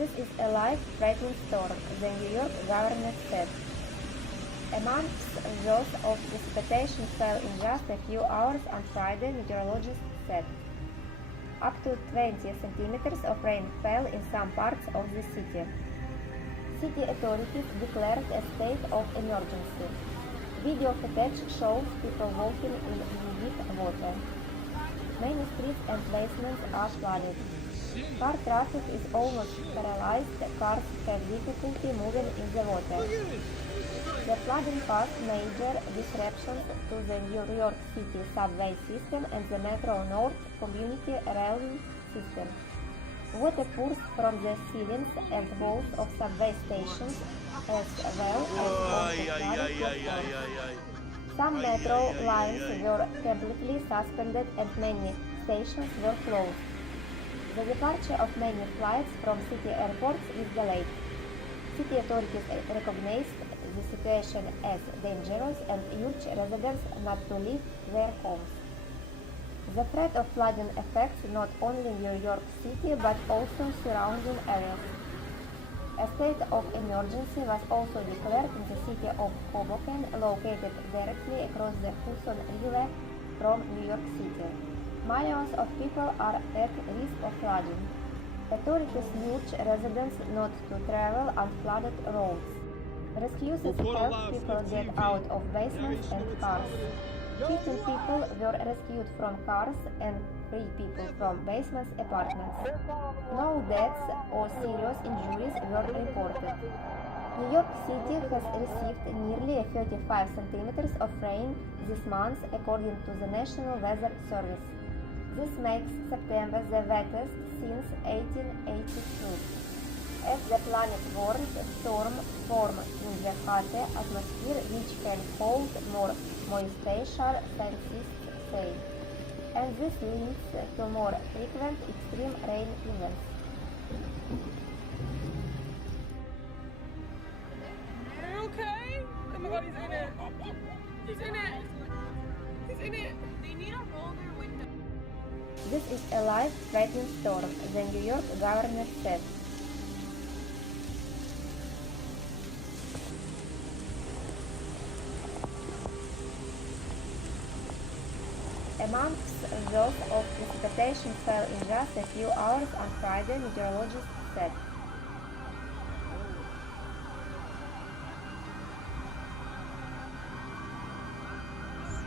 This is a life-threatening storm, the New York governor said. Amongst those of precipitation fell in just a few hours on Friday, meteorologists said. Up to 20 centimeters of rain fell in some parts of the city. City authorities declared a state of emergency. Video footage shows people walking in knee-deep water. Many streets and basements are flooded. Car traffic is almost paralyzed. Cars have difficulty moving in the water. The flooding caused major disruptions to the New York City subway system and the Metro North community railway system. Water pours from the ceilings and walls of subway stations as well as onto flooded platforms. Some metro lines were completely suspended and many stations were closed. The departure of many flights from city airports is delayed. City authorities recognized the situation as dangerous and urge residents not to leave their homes. The threat of flooding affects not only New York City but also surrounding areas. A state of emergency was also declared in the city of Hoboken, located directly across the Hudson River from New York City. Millions of people are at risk of flooding. Authorities urge residents not to travel on flooded roads. Rescuers help people get out of basements and cars. 15 people were rescued from cars and 3 people from basements apartments. No deaths or serious injuries were reported. New York City has received nearly 35 centimeters of rain this month according to the National Weather Service. This makes September the wettest since 1882. As the planet warms, storms form in the hotter atmosphere which can hold more moisture, scientists say, and this leads to more frequent extreme rain events. Okay? Oh my god, he's in it. He's in it. He's in it. They need to roll their window. This is a life-threatening storm, the New York governor said. Amongst those of precipitation fell in just a few hours on Friday, meteorologists said.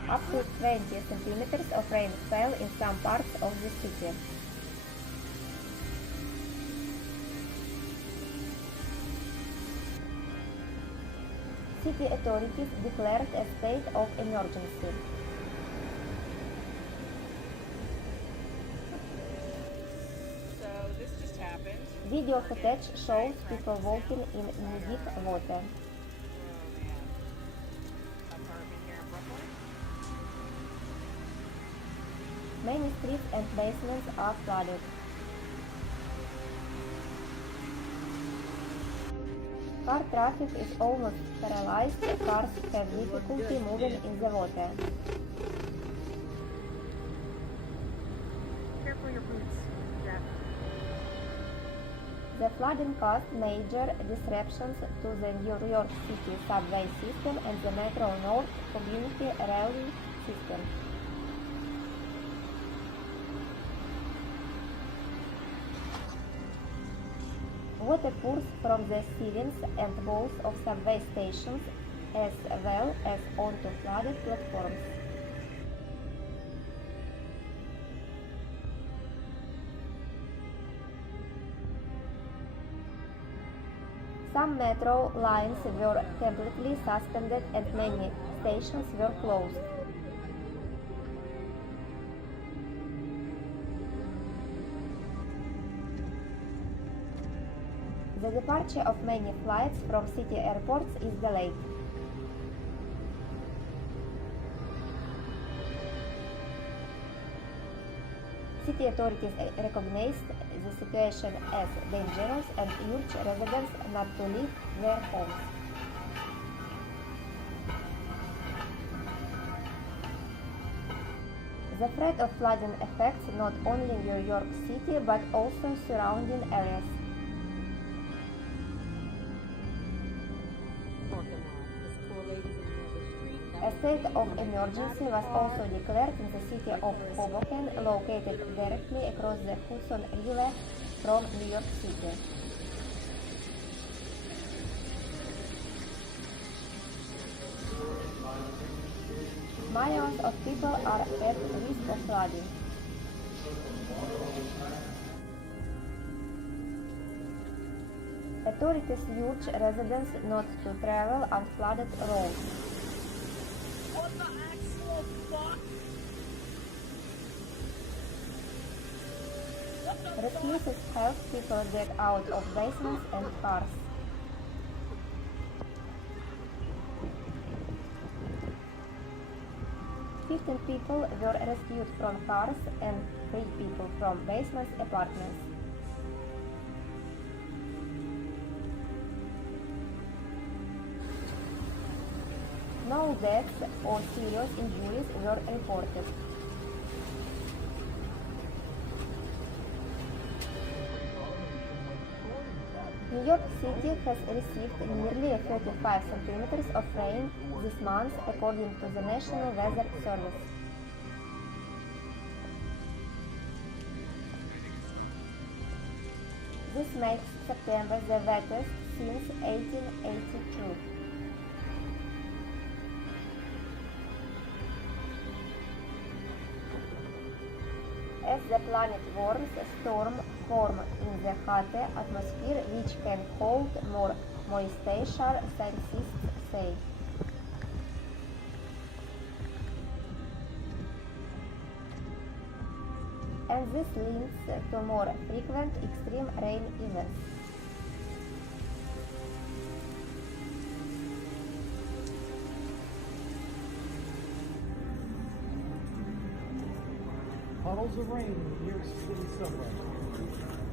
Up to 20 centimeters of rain fell in some parts of the city. City authorities declared a state of emergency. So this just happened. Video footage shows people walking in knee-deep water. Many streets and basements are flooded. Car traffic is almost paralyzed. Cars have difficulty moving in the water. Careful your boots. Yeah. The flooding caused major disruptions to the New York City subway system and the Metro North community railway system. Water pours from the ceilings and walls of subway stations as well as onto flooded platforms. Some metro lines were completely suspended and many stations were closed. The departure of many flights from city airports is delayed. City authorities recognized the situation as dangerous and urge residents not to leave their homes. The threat of flooding affects not only New York City but also surrounding areas. A state of emergency was also declared in the city of Hoboken, located directly across the Hudson River from New York City. Millions of people are at risk of flooding. Authorities urge residents not to travel on flooded roads. What the actual fuck? Rescuers help people get out of basements and cars. Fifteen people were rescued from cars and 3 people from basements apartments. No deaths or serious injuries were reported. New York City has received nearly 35 centimeters of rain this month, according to the National Weather Service. This makes September the wettest since 1882. As the planet warms, storms form in the hotter atmosphere, which can hold more moisture, scientists say. And this leads to more frequent extreme rain events. Puddles of rain in the New York City subway.